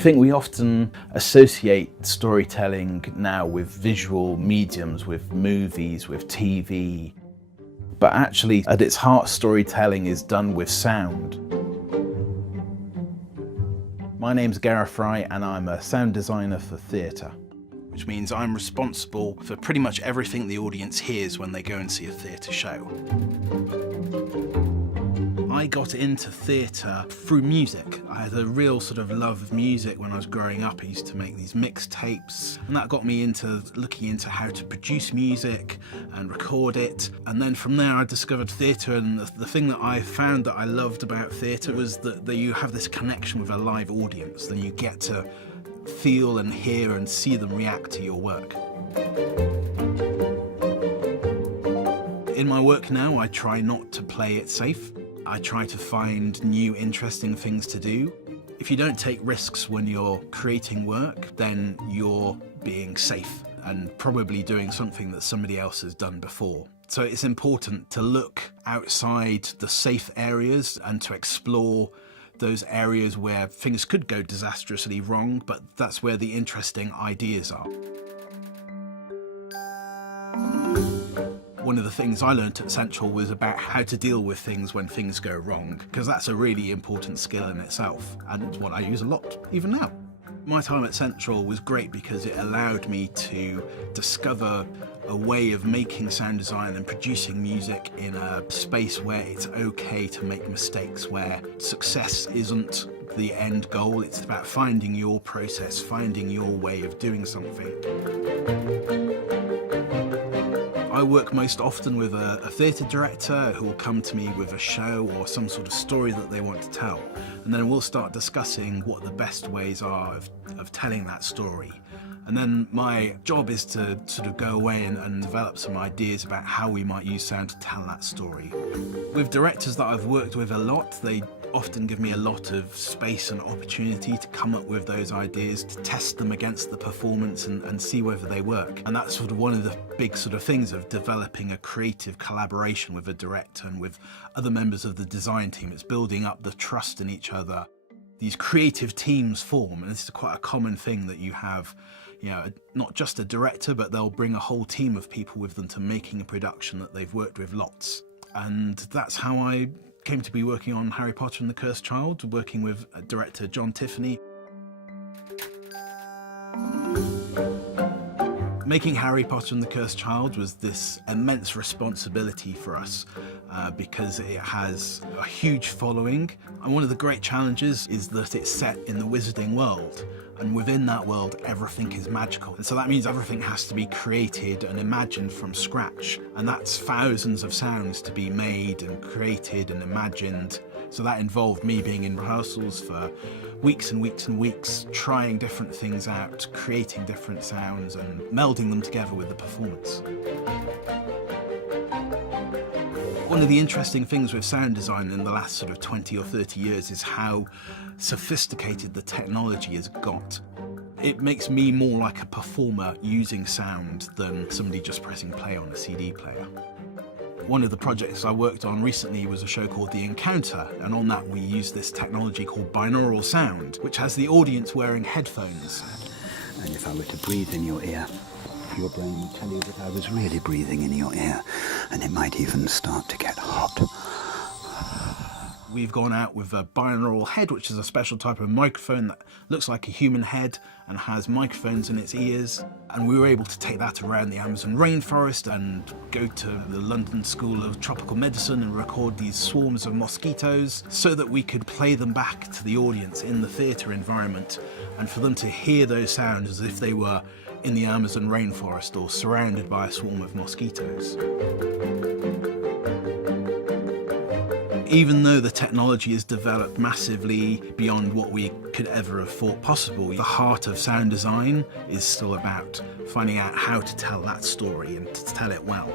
think we often associate storytelling now with visual mediums, with movies, with TV, but actually at its heart storytelling is done with sound. My name's Gareth Fry and I'm a sound designer for theatre, which means I'm responsible for pretty much everything the audience hears when they go and see a theatre show. I got into theatre through music. I had a real sort of love of music when I was growing up. I used to make these mixtapes, and that got me into looking into how to produce music and record it. And then from there I discovered theatre, and the thing that I found that I loved about theatre was that you have this connection with a live audience, and you get to feel and hear and see them react to your work. In my work now, I try not to play it safe. I try to find new, interesting things to do. If you don't take risks when you're creating work, then you're being safe and probably doing something that somebody else has done before. So it's important to look outside the safe areas and to explore those areas where things could go disastrously wrong, but that's where the interesting ideas are. One of the things I learned at Central was about how to deal with things when things go wrong, because that's a really important skill in itself, and one I use a lot, even now. My time at Central was great because it allowed me to discover a way of making sound design and producing music in a space where it's okay to make mistakes, where success isn't the end goal, it's about finding your process, finding your way of doing something. I work most often with a theatre director who will come to me with a show or some sort of story that they want to tell, and then we'll start discussing what the best ways are of telling that story. And then my job is to sort of go away and develop some ideas about how we might use sound to tell that story. With directors that I've worked with a lot, they often give me a lot of space and opportunity to come up with those ideas, to test them against the performance and see whether they work. And that's sort of one of the big sort of things of developing a creative collaboration with a director and with other members of the design team. It's building up the trust in each other. These creative teams form, and this is quite a common thing that you have, you know, not just a director, but they'll bring a whole team of people with them to making a production that they've worked with lots. And that's how I came to be working on Harry Potter and the Cursed Child, working with director John Tiffany. Making Harry Potter and the Cursed Child was this immense responsibility for us because it has a huge following, and one of the great challenges is that it's set in the wizarding world, and within that world everything is magical, and so that means everything has to be created and imagined from scratch, and that's thousands of sounds to be made and created and imagined. So that involved me being in rehearsals for weeks and weeks and weeks, trying different things out, creating different sounds and melding them together with the performance. One of the interesting things with sound design in the last sort of 20 or 30 years is how sophisticated the technology has got. It makes me more like a performer using sound than somebody just pressing play on a CD player. One of the projects I worked on recently was a show called The Encounter, and on that we used this technology called binaural sound, which has the audience wearing headphones. And if I were to breathe in your ear, your brain would tell you that I was really breathing in your ear, and it might even start to get hot. We've gone out with a binaural head, which is a special type of microphone that looks like a human head and has microphones in its ears. And we were able to take that around the Amazon rainforest and go to the London School of Tropical Medicine and record these swarms of mosquitoes so that we could play them back to the audience in the theatre environment and for them to hear those sounds as if they were in the Amazon rainforest or surrounded by a swarm of mosquitoes. Even though the technology has developed massively beyond what we could ever have thought possible, the heart of sound design is still about finding out how to tell that story and to tell it well.